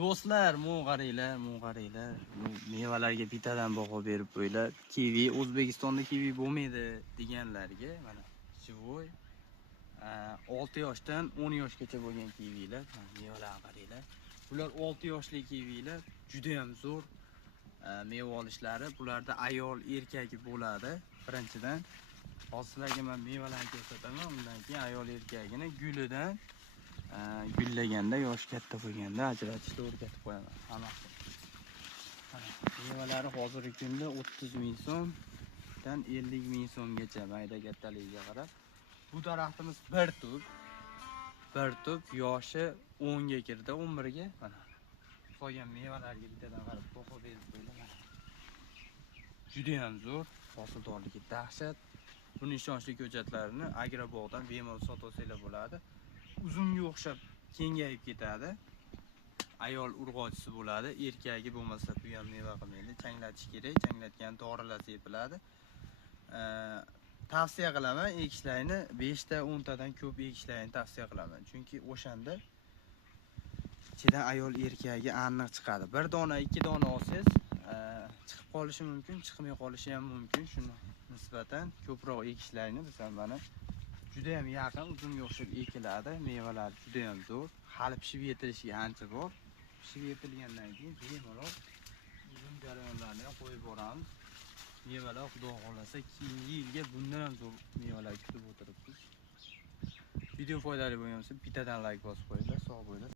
Do'stlar, qaranglar, qaranglar. Mevalarga bittadan baho berib qo'ylar. Kivi, O'zbekistonda kivi bo'lmaydi deganlarga mana chivoy 6 yoshdan 10 yoshgacha bo'lgan kivilar, mevalarga qaranglar. Bular 6 yoshli kivilar, juda ham zo'r meva olishlari. Bularda ayol erkagi bo'ladi. Birinchidan hozirlarga men mevalarni ko'rsataman, undan keyin ayol erkagini gulidan gullaganda, yosh katta bo'lganda ajratishni o'rgatib qo'yaman. Mevalari hozirgi kunda 30 ming so'mdan 50 ming so'mgacha mayda kattaligiga qarab. Bu daraxtimiz bir tub yoshi 10 ga kirdi, 11 ga. Mana qolgan mevalarga bittadan qarab baho berib qo'yaman. Juda ham zo'r, hosildorligi dahshat. Buni ishonchli ko'chatlarini Agrobog'dan bemalol sotib olsanglar bo'ladi. Uzunga o'xshab kengayib ketadi. Ayol urg'ochisi bo'ladi. Erkagi bo'lmasa bu ham meva qilmaydi. Changlatish kerak. Changlatgan dorilar sepiladi. Tavsiya qilaman ekishlarni 5 ta 10 tadan ko'p ekishlarni tavsiya qilaman. Chunki o'shanda ichidan ayol erkagi aniq chiqadi. Bir dona, 2 dona olsangiz chiqib qolishi mumkin, chiqmay qolishi ham mumkin. Shuni nisbatan ko'proq ekishlarni biz ham mana juda ham yaqin, uzunga o'xshab ekiladi. Mevalar juda ham zo'r. Hali pishib yetilishiga ancha bor. Pishib yetilgandan keyin bemalol uzun jarayonlarni ham qo'yib boramiz. Mevalar xudo xolasa keyingi yilga bundan ham zo'r mevalar kutib o'tiribmiz. Video foydali bo'lgan bo'lsa bittadan like bosib qo'yinglar. Sog' bo'linglar.